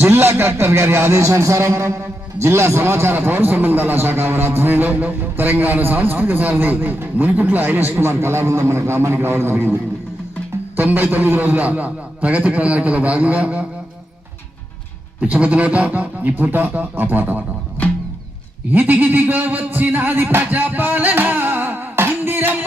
జిల్లా కలెక్టర్ గారి ఆదేశానుసారం జిల్లా సమాచార పౌర సంబంధాల శాఖ వారి ఆధ్వర్యంలో తెలంగాణ సాంస్కృతిక సారథి మునికుట్ల ఐలేష్ కుమార్ కళాబృందం మన గ్రామానికి రావడం జరిగింది. 99 రోజుల ప్రగతి ప్రణాళికలో భాగంగా పిచ్చపతి నోట ఈ పూట ఆ పాట. ఇదిగిదిగో వచ్చినది ప్రజాపాలన ఇందిరమ్మ